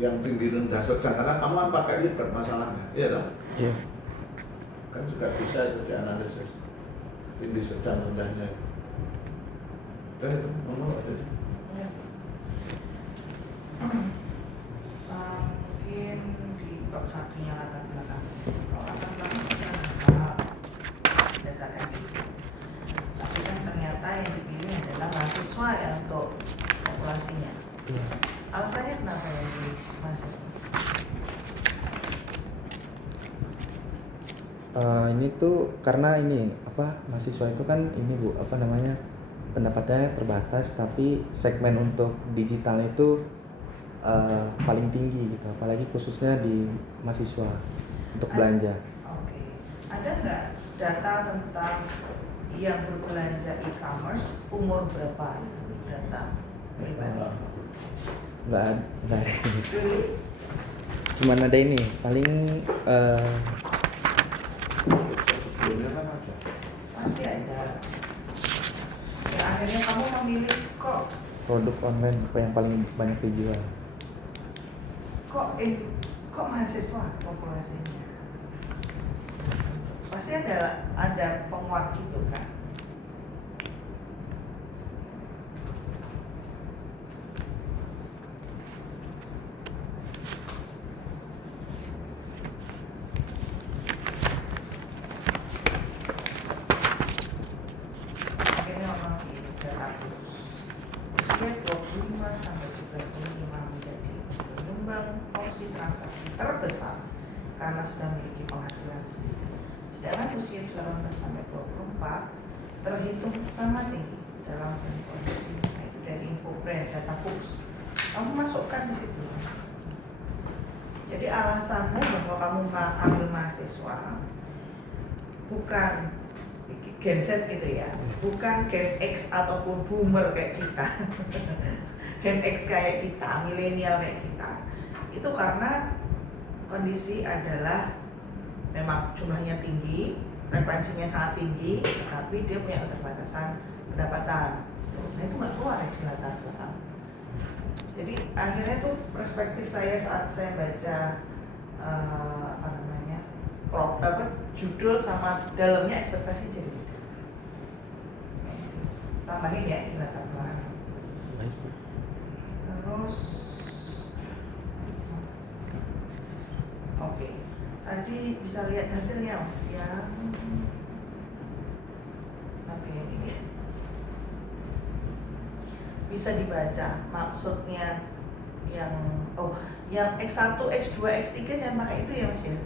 yang tinggi rendah sedang, karena kamu kan pakai liter masalahnya, iya dong? Iya. Kan juga bisa itu dianalisis tinggi sedang rendahnya. Udah itu ngomong aja. Ya. Mungkin di bab satunya latar belakang. Kalau latar belakang kenapa berdasarkan itu. Tapi kan ternyata yang dipilih adalah mahasiswa ya untuk populasinya. Iya. Alasannya kenapa yang di mahasiswa? Ini tuh karena ini mahasiswa itu kan ini Bu, pendapatannya terbatas, tapi segmen untuk digital itu paling tinggi gitu, apalagi khususnya di mahasiswa untuk belanja. Oke. Ada nggak data tentang yang berbelanja e-commerce umur berapa? Data pribadi. Nggak ada. Really? Cuman ada ini paling Sebelumnya kan ada. Pasti ada. Ya, akhirnya kamu memilih kok produk online yang paling banyak dijual. kok mahasiswa populasinya. Pasti ada penguat gitu kan. Akhirnya orang ini data usia 25 sampai 35 menjadi penyumbang porsi transaksi terbesar karena sudah memiliki penghasilan sendiri. Sedangkan usia 18 sampai 24 terhitung sama tinggi dalam kondisi itu dari Infobrand data books. Kamu masukkan di situ. Jadi alasanmu bahwa kamu ambil mahasiswa bukan Gen Z gitu ya, bukan Gen X ataupun Boomer kayak kita. Gen X kayak kita, milenial kayak kita. Itu karena kondisi adalah memang jumlahnya tinggi, frekuensinya sangat tinggi, tapi dia punya keterbatasan pendapatan. Nah itu nggak keluar ya di latar belakang. Jadi akhirnya tuh perspektif saya saat saya baca judul sama dalamnya ekspektasi jadi beda. Tambahin ya di latar belakang. Terus oke. Tadi bisa lihat hasilnya Mas yang ini bisa dibaca maksudnya yang X1, X2, X3 jangan pakai itu ya Mas ya.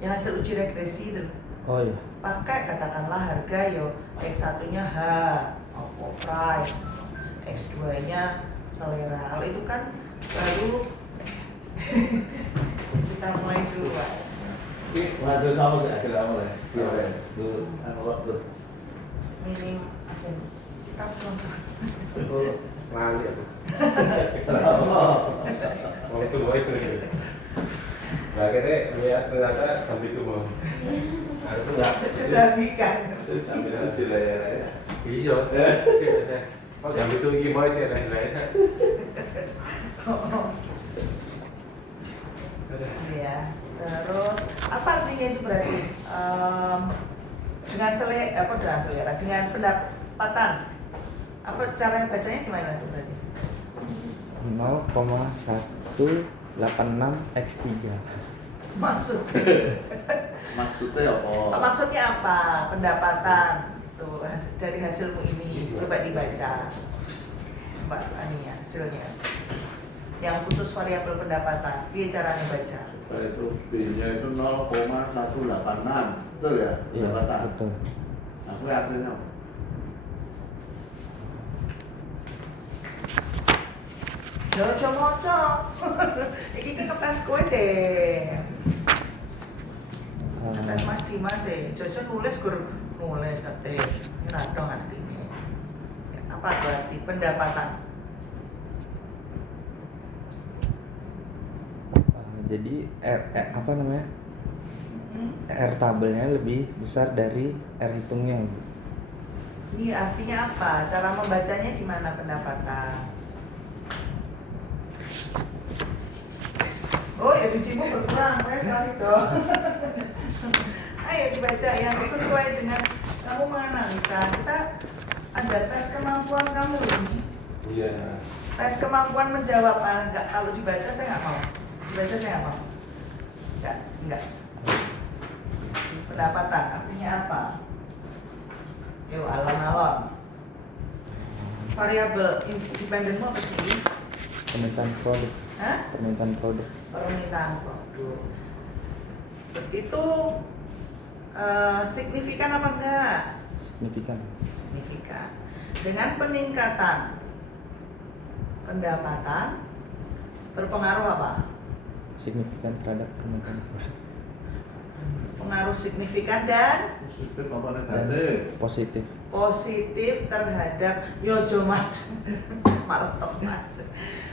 Yang hasil uji regresi itu. Oh iya. Pakai katakanlah harga X1-nya H, price, X2-nya selera. Kalau itu kan baru kita mulai dulu Pak. Waduh sama sih akhirnya mulai. Iya, tuh waktu. Minim kita belum. Oh, lali aku. Mau itu. Nah, akhirnya lihat ternyata jam itu mau. Harus enggak. Lagi kan. Sambil uji layar. Iya. Oh, jam itu iki mau sih lain-lain. Ya. Terus apa artinya itu berarti? Dengan pendapatan. Apa cara bacanya gimana tuh berarti? 0,186 X3. Maksudnya apa? Maksudnya apa? Pendapatan tuh dari hasilmu ini coba dibaca. Mbak Ania hasilnya. Yang khusus variabel pendapatan, dia caranya baca. Itu B-nya itu 0,186, betul ya? Iya, Pendapatan. betul. Aku artinya apa? Joco-moco. Iki ke kertas kowe sih. Kertas Mas Dimas sih. Joco nulis nulis ngetik. Ora dong artine. Apa berarti pendapatan? Jadi R tabelnya lebih besar dari R hitungnya. Ini artinya apa? Cara membacanya gimana pendapatan? bijimu berkurang, prestasi dong. Ayo dibaca yang sesuai dengan kamu menganalisa. Kita ada tes kemampuan kamu ini. Iya. Tes kemampuan menjawab. Enggak, kalau dibaca saya nggak mau. Dibaca saya nggak mau. Enggak. Pendapatan artinya apa? Yuk, alon-alon. Variabel independenmu apa sih? Permintaan produk. Hah? Permintaan produk. Permintaan produk. Itu signifikan apa enggak? Signifikan. Signifikan. Dengan peningkatan pendapatan berpengaruh apa? Signifikan terhadap permintaan produk. Pengaruh signifikan dan Positif apa negatif? Positif. positif terhadap yojo maju. Maletok maju.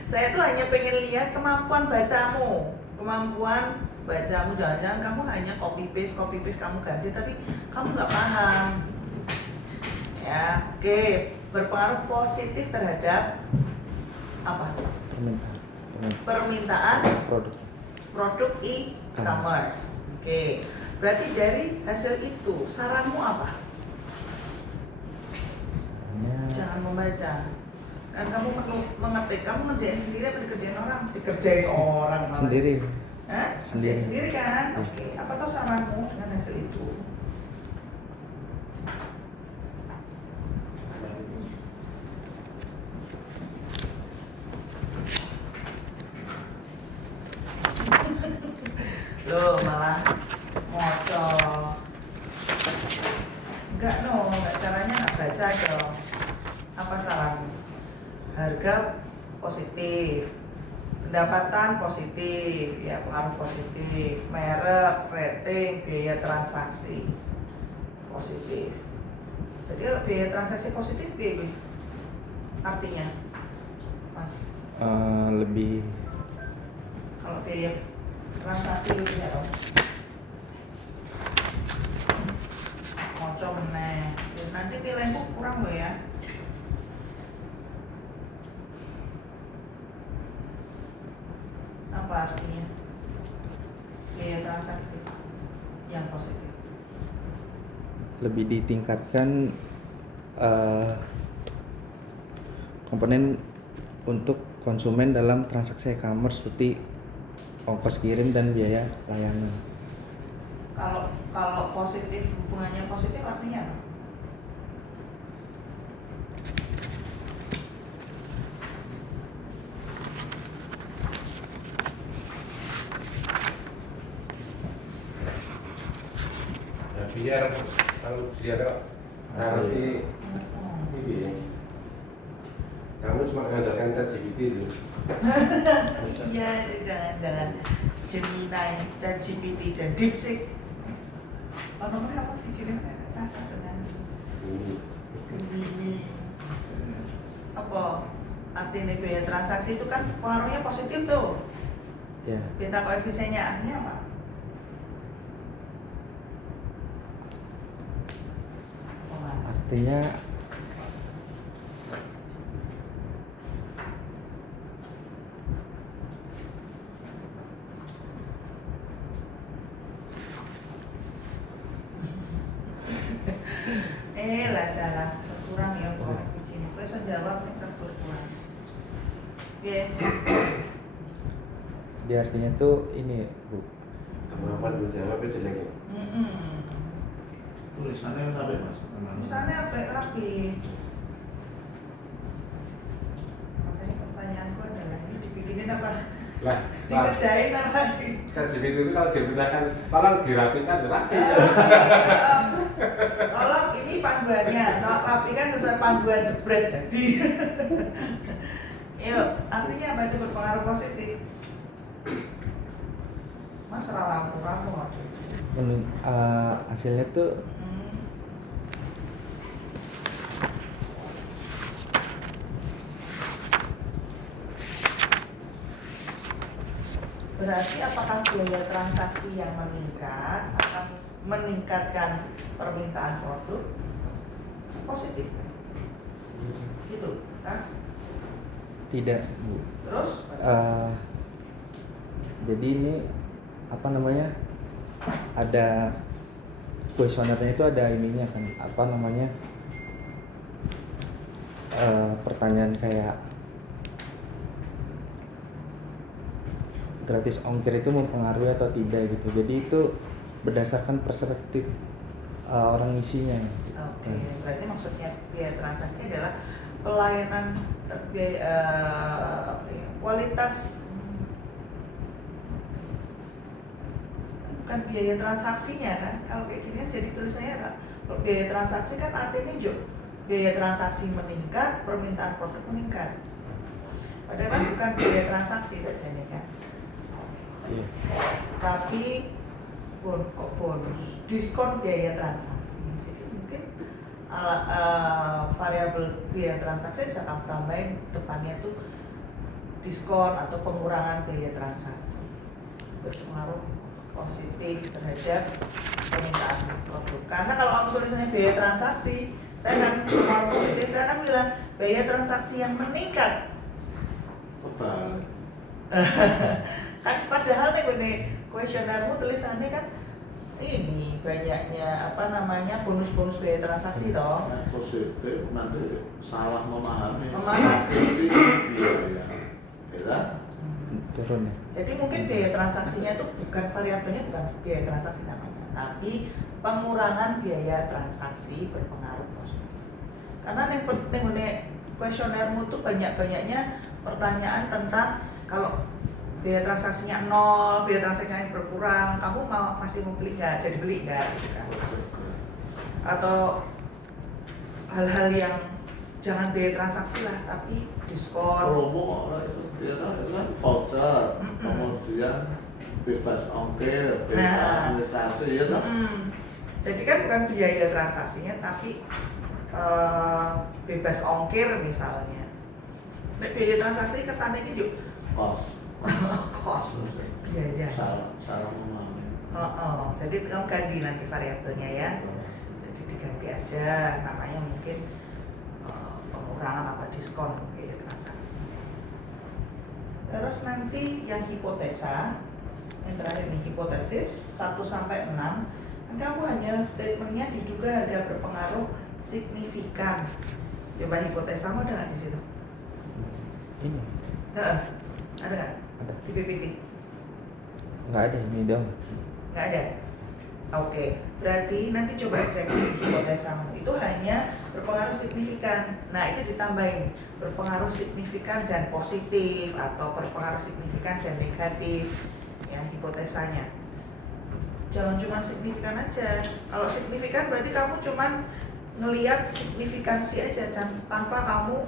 Saya tuh hanya pengen lihat kemampuan bacamu. Kemampuan bacamu, jangan-jangan kamu hanya copy paste kamu ganti tapi kamu nggak paham. Ya, oke. Berpengaruh positif terhadap apa? Permintaan produk e-commerce. Oke. Berarti dari hasil itu saranmu apa? Jangan membaca. Kan kamu perlu mengetik. Kamu ngerjain sendiri apa dikerjain orang? Dikerjain orang malah. Sendiri. Hah? Sendiri. Sendiri kan? Oke. Apa tuh saranmu dengan hasil itu? Loh, malah moco. Enggak caranya nggak baca dong. Apa saranmu? Harga positif, pendapatan positif, ya pengaruh positif, merek, rating, biaya transaksi positif. Jadi kalau biaya transaksi positif, biaya artinya, Mas? Lebih. Kalau biaya transaksi lebih ya dong. Moco meneh. Nanti nilaimu kurang loh ya. Apa artinya? Biaya transaksi yang positif. Lebih ditingkatkan komponen untuk konsumen dalam transaksi e-commerce seperti ongkos kirim dan biaya layanan. Kalau positif, hubungannya positif artinya apa? Ya biar kalau nanti ini kamu cuma mengandalkan ChatGPT itu. Iya, jangan Gemini, ChatGPT dan DeepSeek. Nomornya apa sih Gemini? Cacat dengan Gemini. Apa artinya biaya transaksi itu kan pengaruhnya positif tuh. Ya. Beta koefisiennya artinya apa? Artinya lah berkurang ya kalau biji ini. Saya jawab tetap berkurang. Oke. dia artinya tuh ini Bu. Kemampuan menjawab itu jelek ya. Tulisannya sampai Mas. Misalnya apa rapi. Makanya pertanyaanku adalah ini dibikinin apa? Lah, Dikerjain apa nih? ChatGPT itu kalau diperintahkan tolong dirapikan rapi. Tolong ini panduannya, rapikan sesuai panduan jebret jadi. Yuk, artinya apa itu berpengaruh positif? Mas ramu-ramu waktu itu. Hasilnya tuh berarti apakah biaya transaksi yang meningkat akan meningkatkan permintaan produk? Positif gitu kan? tidak Bu. Terus Jadi ini apa namanya, ada kuesionernya itu ada ininya kan, apa namanya, pertanyaan kayak gratis ongkir itu mempengaruhi atau tidak gitu. Jadi itu berdasarkan perspektif orang isinya. Oke, berarti maksudnya biaya transaksi adalah pelayanan biaya, kualitas, bukan biaya transaksinya kan? Kalau kayak gini kan jadi tulisannya apa? Kalau biaya transaksi kan artinya biaya transaksi meningkat, permintaan produk meningkat. Padahal kan bukan biaya transaksi saja kan? Iya. Tapi kok bonus, diskon biaya transaksi. Jadi mungkin variabel biaya transaksi bisa kamu tambahin depannya tuh diskon atau pengurangan biaya transaksi, berpengaruh positif terhadap permintaan produk. Karena kalau kamu tulisannya biaya transaksi, saya kan pengaruh positif, saya kan bilang biaya transaksi yang meningkat. Tebal. Kan padahal nih kuesionermu tulisannya kan ini banyaknya apa namanya bonus-bonus biaya transaksi toh. Nah, positif nanti salah memahami. Memahami. Ini biaya, ya kan? Turun ya. Jadi mungkin biaya transaksinya itu bukan variabelnya, bukan biaya transaksi namanya, tapi pengurangan biaya transaksi berpengaruh positif. Karena yang penting kuesionermu tuh banyak-banyaknya pertanyaan tentang kalau biaya transaksinya 0, biaya transaksinya berkurang, kamu masih mau beli nggak? Jadi beli nggak? Gitu kan? Atau hal-hal yang jangan biaya transaksi lah, tapi diskon. Promo itu dia kan voucher, kemudian bebas ongkir, bebas administrasi ya kan? Jadi kan bukan biaya transaksinya, tapi bebas ongkir misalnya. Nah, biaya transaksi kesannya gitu. Kos biaya. Salah memahami. Jadi kamu ganti nanti variabelnya ya. Jadi diganti aja, namanya mungkin pengurangan apa diskon biaya transaksi. Terus nanti yang hipotesa, yang terakhir nih hipotesis 1 sampai 6. Dan kamu hanya statementnya diduga ada berpengaruh signifikan. Coba hipotesamu ada nggak di situ? Ini Ada nggak? ada. Di PPT? Nggak ada, ini dong. Nggak ada? Oke, berarti nanti coba cek di hipotesamu itu hanya berpengaruh signifikan. Nah itu ditambahin berpengaruh signifikan dan positif atau berpengaruh signifikan dan negatif ya hipotesanya. Jangan cuma signifikan aja. Kalau signifikan berarti kamu cuma ngelihat signifikansi aja tanpa kamu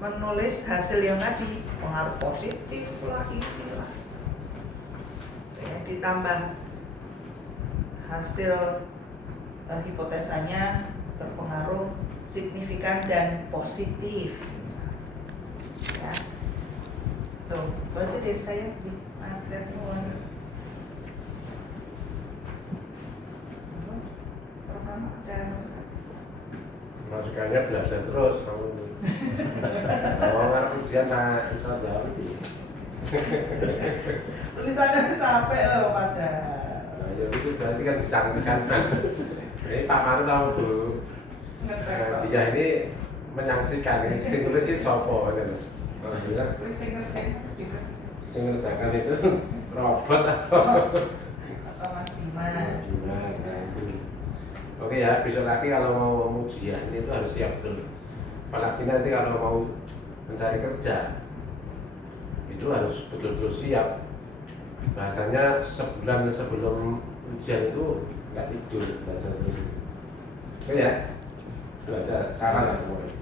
menulis hasil yang tadi pengaruh positif lah inilah ya, ditambah hasil hipotesanya berpengaruh signifikan dan positif ya tuh baca dari saya di materi pertama ada masukannya belajar terus kamu. Kalau nggak ujian nah bisa jawab ini. tulisannya sampai loh pada. Nah, ya itu berarti kan disangsikan mas. Ini Pak Maru tahu bu. Dia ini menyaksikan ini sing tulis si sopo ini. Bilang sing ngerjakan itu robot atau Mas Dimas. Oke ya, besok lagi kalau mau ujian itu harus siap betul. Apalagi nanti kalau mau mencari kerja itu harus betul-betul siap. Bahasanya sebulan sebelum ujian itu nggak tidur belajar terus. Oke ya, belajar saran ya teman-teman.